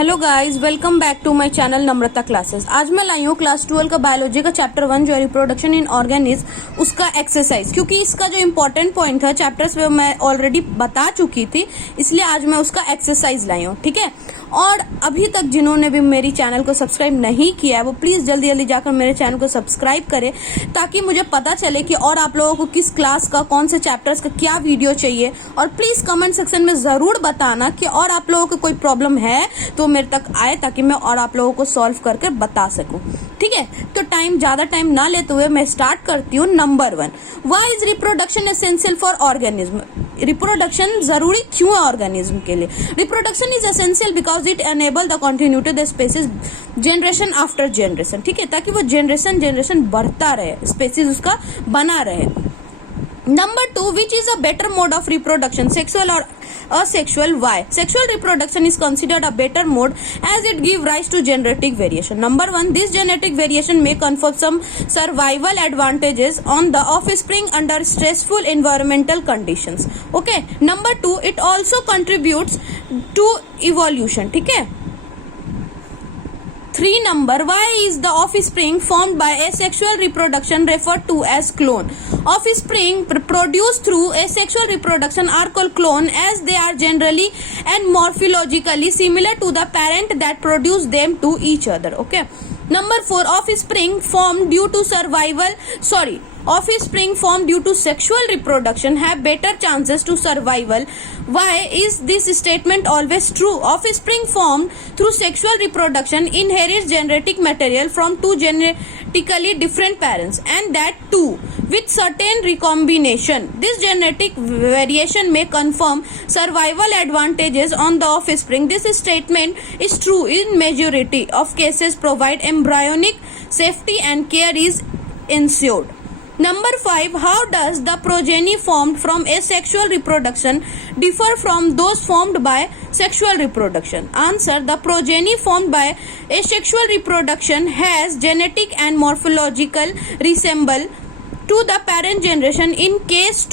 Hello guys, welcome back to my channel Namrata Classes. आज मैं लाई हूँ क्लास 12 का बायोलॉजी का चैप्टर 1 जो है रिप्रोडक्शन इन ऑर्गेनिज्म, उसका एक्सरसाइज। क्योंकि इसका जो इम्पोर्टेंट पॉइंट था चैप्टर्स में मैं ऑलरेडी बता चुकी थी, इसलिए आज मैं उसका एक्सरसाइज लाई हूँ। ठीक है, और अभी तक जिन्होंने भी मेरी चैनल को सब्सक्राइब नहीं किया है वो प्लीज जल्दी जल्दी जाकर मेरे चैनल को सब्सक्राइब करें, ताकि मुझे पता चले कि और आप लोगों को किस क्लास का, कौन से चैप्टर्स का क्या वीडियो चाहिए। और प्लीज कमेंट सेक्शन में जरूर बताना कि और आप लोगों को कोई प्रॉब्लम है तो मेरे तक आए, ताकि मैं और आप लोगों को सॉल्व करके बता सकूं। ठीक है, तो ज्यादा टाइम ना लेते हुए मैं स्टार्ट करती हूँ। Number 1, why is reproduction essential for organism? Reproduction जरूरी क्यों है ऑर्गेनिज्म के लिए? Reproduction is essential because it enable the continuity the species generation after generation. ठीक है, ताकि वो जनरेशन बढ़ता रहे, स्पेसीज उसका बना रहे। Number 2, which is a better mode of reproduction, sexual or asexual? Why? Sexual reproduction is considered a better mode as it gives rise to genetic variation. Number 1, this genetic variation may confer some survival advantages on the offspring under stressful environmental conditions. Okay. Number 2, it also contributes to evolution. ठीक है. 3 number, why is the offspring formed by asexual reproduction referred to as clone? Offspring produced through asexual reproduction are called clone as they are generally and morphologically similar to the parent that produced them to each other. Okay. Number 4, offspring formed due to sexual reproduction have better chances to survival. Why is this statement always true? Offspring formed through sexual reproduction inherits genetic material from two genetically different parents, and that too with certain recombination. This genetic variation may confirm survival advantages on the offspring. This statement is true in majority of cases, provide embryonic safety and care is ensured. Number 5, how does the progeny formed from asexual reproduction differ from those formed by sexual reproduction? Answer, the progeny formed by asexual reproduction has genetic and morphological resemble to the parent generation. In case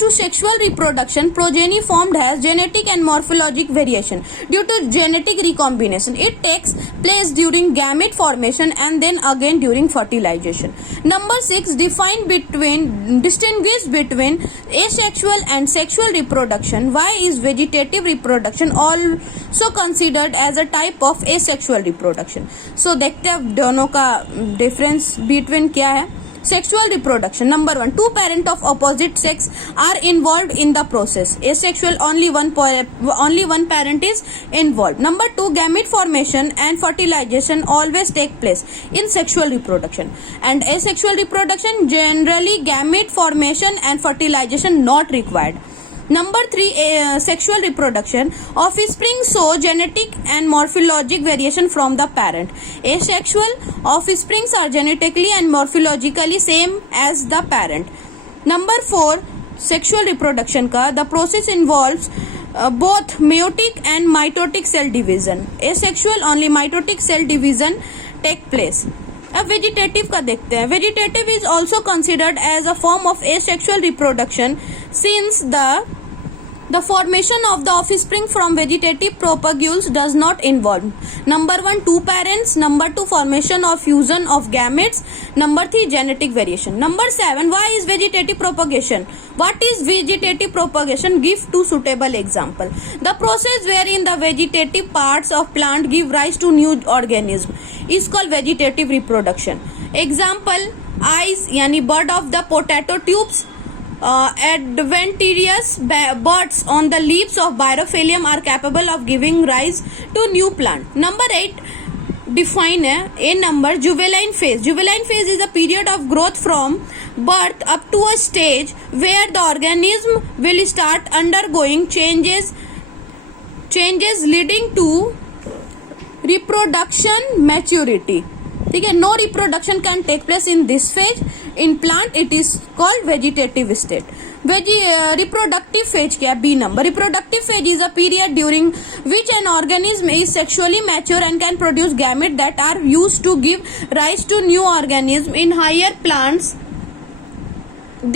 to sexual reproduction, progeny formed has genetic and morphologic variation due to genetic recombination. It takes place during gamete formation and then again during fertilization. Number 6, distinguish between asexual and sexual reproduction. Why is vegetative reproduction also considered as a type of asexual reproduction? So देखते हैं दोनों का difference between क्या है. Sexual reproduction. Number 1, two parents of opposite sex are involved in the process. Asexual, only one parent is involved. Number 2, gamete formation and fertilization always take place in sexual reproduction, and asexual reproduction generally gamete formation and fertilization not required. Number 3, sexual reproduction. Offspring show genetic and morphologic variation from the parent. Asexual offsprings are genetically and morphologically same as the parent. Number 4, sexual reproduction का the process involves both meiotic and mitotic cell division. Asexual, only mitotic cell division take place. अब vegetative का देखते हैं. Vegetative is also considered as a form of asexual reproduction since the formation of the offspring from vegetative propagules does not involve number 1, two parents, number 2, formation or fusion of gametes, number 3, genetic variation. Number 7, why is vegetative propagation? What is vegetative propagation? Give two suitable example. The process wherein the vegetative parts of plant give rise to new organism is called vegetative reproduction. Example, eyes यानी bud of the potato tubes. Adventitious buds on the leaves of Birophilium are capable of giving rise to new plant. Number 8, define a number. Juvenile phase. Juvenile phase is a period of growth from birth up to a stage where the organism will start undergoing changes leading to reproduction maturity. ठीक है, no reproduction can take place in this phase. In plant it is called vegetative state. Reproductive phase क्या? B number. Reproductive phase is a period during which an organism is sexually mature and can produce gametes that are used to give rise to new organism in higher plants.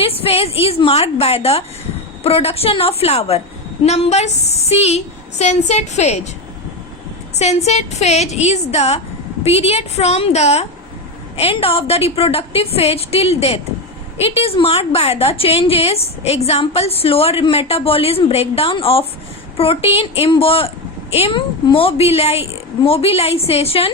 This phase is marked by the production of flower. Number C, Sensate phase. Sensate phase is the period from the end of the reproductive phase till death. It is marked by the changes, example slower metabolism, breakdown of protein, immobilization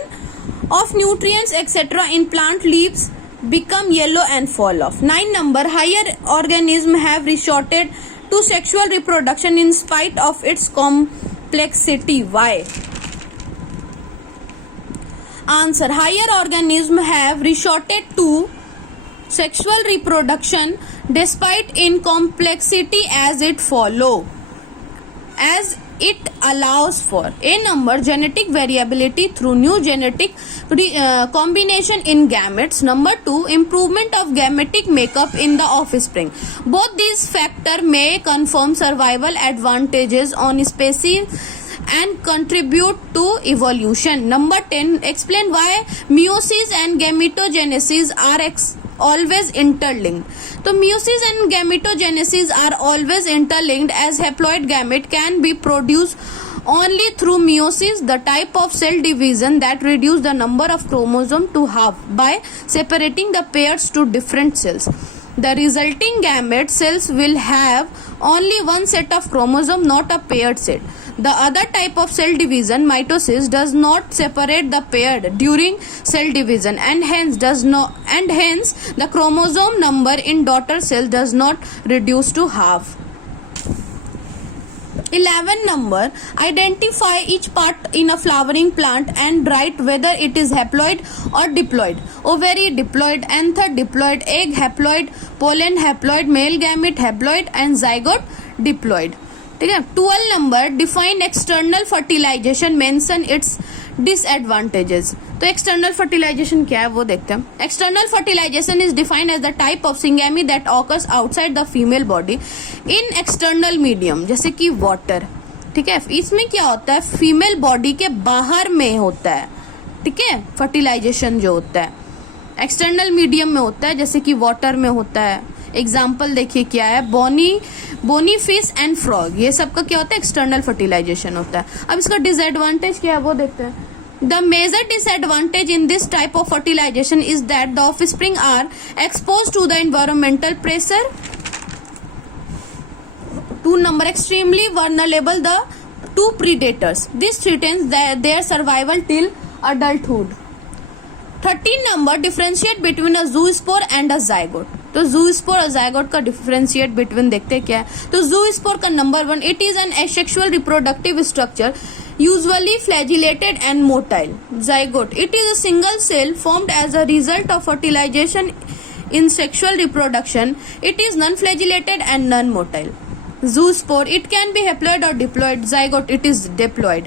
of nutrients etc. in plant leaves, become yellow and fall off. 9 number, higher organisms have resorted to sexual reproduction in spite of its complexity. Why? Answer, higher organisms have resorted to sexual reproduction despite in complexity as it allows for a number, genetic variability through new genetic combination in gametes. Number 2, improvement of gametic makeup in the offspring. Both these factors may confer survival advantages on species and contribute to evolution. Number 10, explain why meiosis and gametogenesis are always interlinked. So meiosis and gametogenesis are always interlinked as haploid gamete can be produced only through meiosis, the type of cell division that reduces the number of chromosomes to half by separating the pairs to different cells. The resulting gamete cells will have only one set of chromosomes, not a paired set. The other type of cell division, mitosis, does not separate the paired during cell division and hence the chromosome number in daughter cell does not reduce to half. 11 number, identify each part in a flowering plant and write whether it is haploid or diploid. Ovary diploid, anther diploid, egg haploid, pollen haploid, male gamete haploid and zygote diploid. ठीक है. 12 number, define external fertilisation, mention its disadvantages. तो external fertilisation क्या है वो देखते हैं. External fertilisation is defined as the type of syngamy that occurs outside the female body in external medium, जैसे कि वाटर. ठीक है. इसमें क्या होता है, फीमेल बॉडी के बाहर में होता है. ठीक है. फर्टिलाइजेशन जो होता है एक्सटर्नल मीडियम में होता है, जैसे कि वाटर में होता है. एग्जाम्पल देखिए क्या है, बोनी फिश एंड फ्रॉग, ये सब का क्या होता है, एक्सटर्नल फर्टिलाइजेशन होता है. अब इसका डिसएडवांटेज क्या है वो देखते हैं. The major disadvantage in this type of fertilisation is that the offspring are expose to the environmental pressure. 2 number, extremely vulnerable to predators. This threatens their survival till adulthood. 13 number, differentiate between a zoospore and a zygote. तो zoospore और zygote का differentiate between देखते हैं क्या है. तो zoospore का number 1, it is an asexual reproductive structure usually flagellated and motile. Zygote, it is a single cell formed as a result of fertilization in sexual reproduction. It is non-flagellated and non-motile. Zoospore, it can be haploid or diploid. Zygote, it is diploid.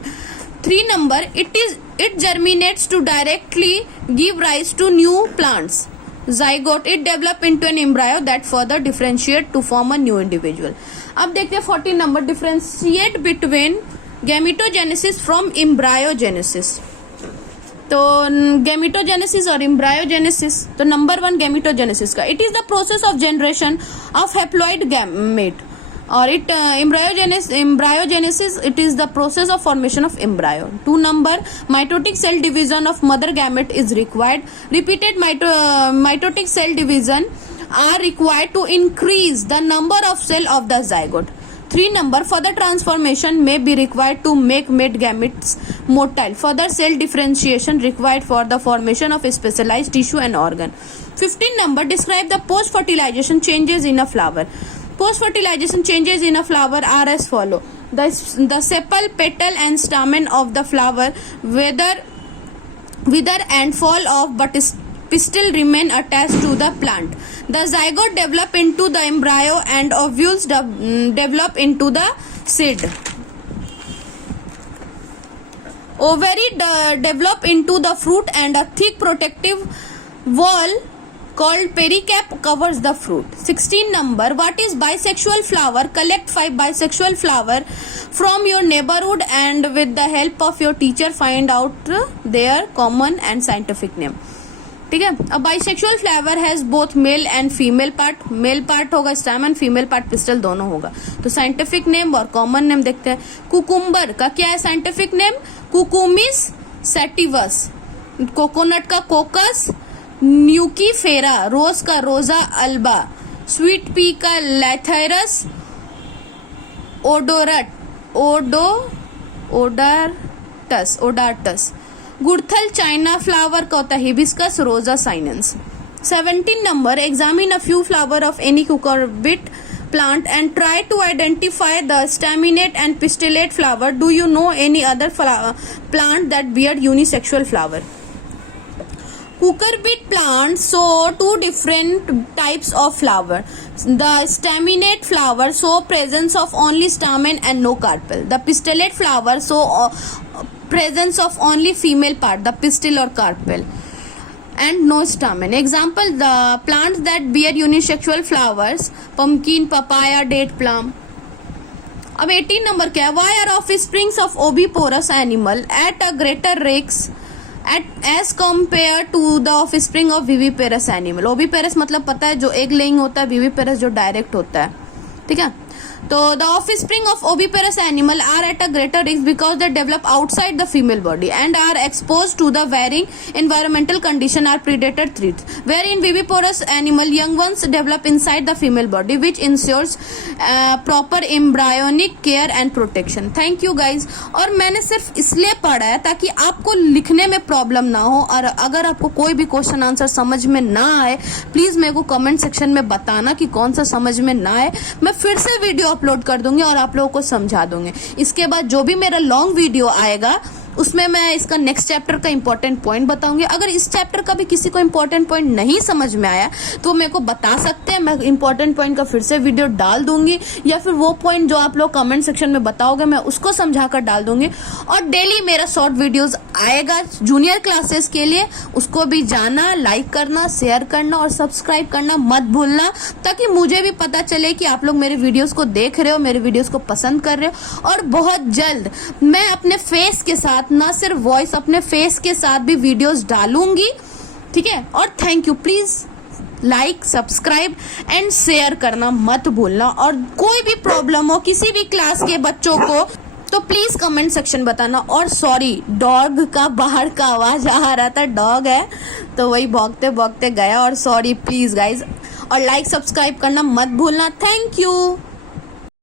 3 number, it germinates to directly give rise to new plants. Zygote, it develop into an embryo that further differentiate to form a new individual. अब देखते हैं 14 number, differentiate between gametogenesis from embryogenesis. तो gametogenesis और embryogenesis. तो number 1 gametogenesis का, it is the process of generation of haploid gamete. और it embryogenesis, it is the process of formation of embryo. 2 number, mitotic cell division of mother gamete is required. Repeated mitotic cell division are required to increase the number of cell of the zygote. 3 number, further transformation may be required to make mate gametes motile. Further cell differentiation required for the formation of a specialized tissue and organ. 15 number, describe the post fertilization changes in a flower. Post fertilization changes in a flower are as follow. The sepal, petal and stamen of the flower wither and fall off, but pistil remain attached to the plant. The zygote develop into the embryo and ovules develop into the seed. Ovary develop into the fruit and a thick protective wall called pericarp covers the fruit. 16 number, what is bisexual flower? Collect 5 bisexual flower from your neighborhood and with the help of your teacher find out their common and scientific name. ठीक है। अब bisexual flower has both male and female part, male part होगा stamen, female part pistol दोनों होगा। तो scientific name और common name देखते हैं। कुकुम्बर का क्या है scientific name? Cucumis sativus, coconut का कोकस न्यूकीफेरा, रोज का रोजा अल्बा, स्वीट पी का लैथेरस ओडार्टस, गुड़थल चाइना फ्लावर का होता है हिबिस्कस रोजा साइनेंस। 17 number, examine a few flower of any cucurbit plant and try to identify the staminate and pistillate flower. Do you know any other plant that bear unisexual flower? Cucurbit plants show two different types of flower. The staminate flower show presence of only stamen and no carpel. The pistillate flower show presence of only female part, the pistil or carpel, and no stamen. Example, the plants that bear unisexual flowers: pumpkin, papaya, date, plum. अब 18 number क्या है? Why are offsprings of oviparous animal at a greater risk as compared to the offspring of viviparous animal? oviparous मतलब पता है जो egg laying होता है, viviparous जो डायरेक्ट होता है, ठीक है। तो the offspring of oviparous animal are at a greater risk because they develop outside the female body and are exposed to the varying environmental condition or predator threats, wherein viviparous animal young ones develop inside the female body, which ensures proper embryonic care and protection. Thank you guys। और मैंने सिर्फ इसलिए पढ़ा है ताकि आपको लिखने में प्रॉब्लम ना हो, और अगर आपको कोई भी क्वेश्चन आंसर समझ में ना आए प्लीज मेरे को कमेंट सेक्शन में बताना कि कौन सा समझ में ना आए, मैं फिर से वीडियो अपलोड कर दूंगी और आप लोगों को समझा दूंगी। इसके बाद जो भी मेरा लॉन्ग वीडियो आएगा उसमें मैं इसका नेक्स्ट चैप्टर का इंपॉर्टेंट पॉइंट बताऊंगी। अगर इस चैप्टर का भी किसी को इंपॉर्टेंट पॉइंट नहीं समझ में आया तो मेरे को बता सकते हैं, मैं इंपॉर्टेंट पॉइंट का फिर से वीडियो डाल दूंगी, या फिर वो पॉइंट जो आप लोग कमेंट सेक्शन में बताओगे मैं उसको समझाकर डाल दूंगी। और डेली मेरा शॉर्ट वीडियोस आएगा जूनियर क्लासेस के लिए, उसको भी जाना, लाइक करना, शेयर करना और सब्सक्राइब करना मत भूलना, ताकि मुझे भी पता चले कि आप लोग मेरे वीडियोस को देख रहे हो, मेरे वीडियोस को पसंद कर रहे हो। और बहुत जल्द मैं अपने फेस के साथ, ना सिर्फ वॉइस, अपने फेस के साथ भी वीडियोस डालूंगी, ठीक है। और thank you, please like, subscribe and share करना मत भूलना। और कोई भी प्रॉब्लम हो किसी भी क्लास के बच्चों को तो प्लीज कमेंट सेक्शन बताना। और सॉरी, डॉग का बाहर का आवाज आ रहा था, डॉग है तो वही भौंकते भौंकते गया, और सॉरी प्लीज गाइज। और लाइक सब्सक्राइब करना मत भूलना। Thank you.